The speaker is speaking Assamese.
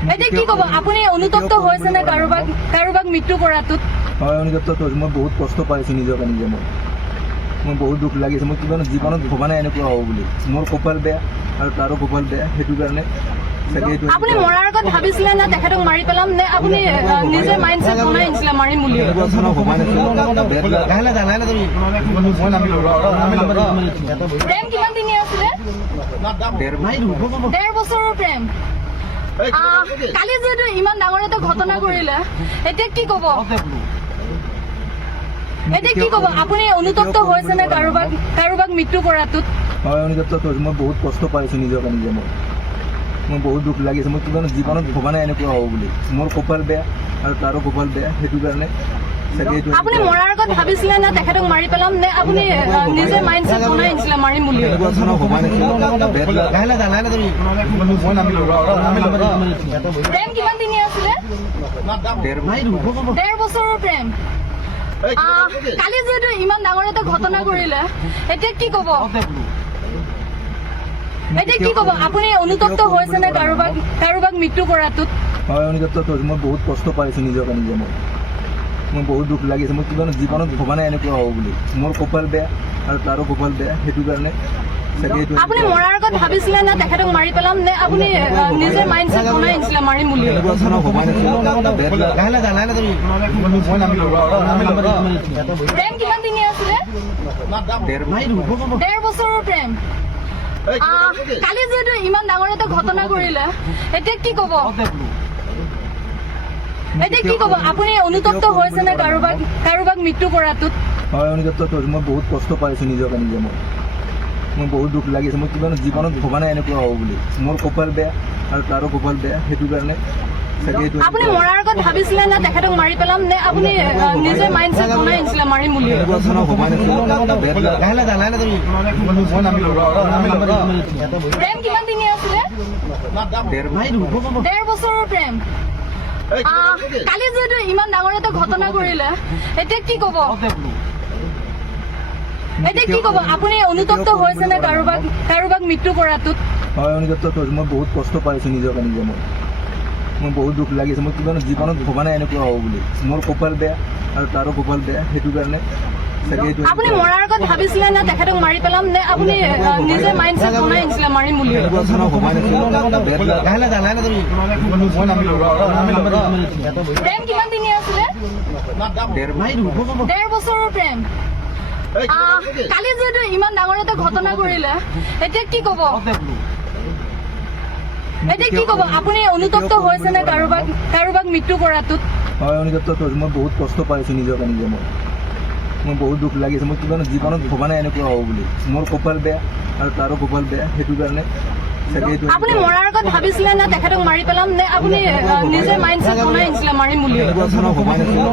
এতিয়া কি ক'ব আপুনি অনুতপ্ত হৈছে নে কাৰোবাক মৃত্যু কৰাটোত? হয়, অনুতপ্ত হৈছোঁ। মই বহুত কষ্ট পাইছোঁ নিজকে নিজে। মই বহুত দুখ লাগিছে। মই কিবা জীৱনত ভবা নাই এনেকুৱা হ'ব বুলি। মোৰ কপাল বেয়া আৰু তাৰো কপাল বেয়া, সেইটো কাৰণে চাগে এইটো আপুনি মৰাৰ আগত ভাবিছিলে নে তেখেতক মাৰি পেলাম, নে আপুনি নিজে মাইণ্ডছেট বনাই আনিছিলে মাৰিম বুলি? এনেকুৱা ধৰণৰ ভবা নাছিলোঁ। প্ৰেম কিমান দিনীয়া আছিলে? 1.5 বছৰৰ প্ৰেম। কালি যিহেতু ইমান ডাঙৰ এটা ঘটনা কৰিলে, এতিয়া কি ক'ব? এতিয়া কি ক'ব আপুনি অনুতপ্ত হৈছে নে কাৰোবাক মৃত্যু কৰাটোত? হয়, অনুতপ্ত হৈছোঁ। মই বহুত কষ্ট পাইছোঁ নিজকে নিজে। মই বহুত দুখ লাগিছে। মই কিবা জীৱনত ভবা নাই এনেকুৱা হ'ব বুলি। মোৰ কপাল বেয়া আৰু তাৰো কপাল বেয়া, সেইটো কাৰণে চাগে এইটো আপুনি মৰাৰ আগত ভাবিছিলে নে তেখেতক মাৰি পেলাম, নে আপুনি নিজে মাইণ্ডছেট বনাই আনিছিলে মাৰিম বুলি? এনেকুৱা ধৰণৰ ভবা নাছিলোঁ। প্ৰেম কিমান দিনীয়া আছিলে? 1.5 বছৰৰ প্ৰেম। কালি যিহেতু ইমান ডাঙৰ এটা ঘটনা কৰিলে, এতিয়া কি ক'ব? এতিয়া কি ক'ব আপুনি অনুতপ্ত হৈছে নে কাৰোবাক মৃত্যু কৰাটোত? হয়, অনুতপ্ত হৈছোঁ। মই বহুত কষ্ট পাইছোঁ নিজকে নিজে। মই বহুত দুখ লাগিছে। মই কিবা জীৱনত ভবা নাই এনেকুৱা হ'ব বুলি। মোৰ কপাল বেয়া আৰু তাৰো কপাল বেয়া, সেইটো কাৰণে চাগে এইটো আপুনি মৰাৰ আগত ভাবিছিলে নে তেখেতক মাৰি পেলাম, নে আপুনি নিজে মাইণ্ডছেট বনাই আনিছিলে মাৰিম বুলি? এনেকুৱা ধৰণৰ ভবা নাছিলোঁ। প্ৰেম কিমান দিনীয়া আছিলে? 1.5 বছৰৰ প্ৰেম। কালি যিহেতু ইমান ডাঙৰ এটা ঘটনা কৰিলে, এতিয়া কি ক'ব? এতিয়া কি ক'ব আপুনি অনুতপ্ত হৈছে নে কাৰোবাক মৃত্যু কৰাটোত? হয়, অনুতপ্ত হৈছোঁ। মই বহুত কষ্ট পাইছোঁ নিজকে নিজে। মই বহুত দুখ লাগিছে। মই কিবা জীৱনত ভবা নাই এনেকুৱা হ'ব বুলি। মোৰ কপাল বেয়া আৰু তাৰো কপাল বেয়া, সেইটো কাৰণে চাগে এইটো আপুনি মৰাৰ আগত ভাবিছিলে নে তেখেতক মাৰি পেলাম, নে আপুনি নিজে মাইণ্ডছেট বনাই আনিছিলে মাৰিম বুলি? এনেকুৱা ধৰণৰ ভবা নাছিলোঁ। প্ৰেম কিমান দিনীয়া আছিলে? 1.5 বছৰৰ প্ৰেম। কালি যিহেতু ইমান ডাঙৰ এটা ঘটনা কৰিলে, এতিয়া কি ক'ব? এতিয়া কি ক'ব আপুনি অনুতপ্ত হৈছে নে কাৰোবাক মৃত্যু কৰাটোত? হয়, অনুতপ্ত হৈছোঁ। মই বহুত কষ্ট পাইছোঁ নিজকে নিজে। মই বহুত দুখ লাগিছে। মই কিবা জীৱনত ভবা নাই এনেকুৱা হ'ব বুলি। মোৰ কপাল বেয়া আৰু তাৰো কপাল বেয়া, সেইটো কাৰণে চাগে এইটো আপুনি মৰাৰ আগত ভাবিছিলে নে তেখেতক মাৰি পেলাম, নে আপুনি নিজে মাইণ্ডছেট বনাই আনিছিলে মাৰিম বুলি? এনেকুৱা ধৰণৰ ভবা নাছিলোঁ। প্ৰেম কিমান দিনীয়া আছিলে? 1.5 বছৰৰ প্ৰেম। কালি যিহেতু ইমান ডাঙৰ এটা ঘটনা কৰিলে, এতিয়া কি ক'ব? এতিয়া কি ক'ব আপুনি অনুতপ্ত হৈছে নে কাৰোবাক মৃত্যু কৰাটোত? হয়, অনুতপ্ত হৈছোঁ। মই বহুত কষ্ট পাইছোঁ নিজকে নিজে। মই বহুত দুখ লাগিছে। মই কিবা জীৱনত ভবা নাই এনেকুৱা হ'ব বুলি। মোৰ কপাল বেয়া আৰু তাৰো কপাল বেয়া, সেইটো কাৰণে চাগে এইটো আপুনি মৰাৰ আগত ভাবিছিলে নে তেখেতক মাৰি পেলাম, নে আপুনি নিজে মাইণ্ডছেট বনাই আনিছিলে মাৰিম বুলি? এনেকুৱা ধৰণৰ ভবা নাছিলোঁ।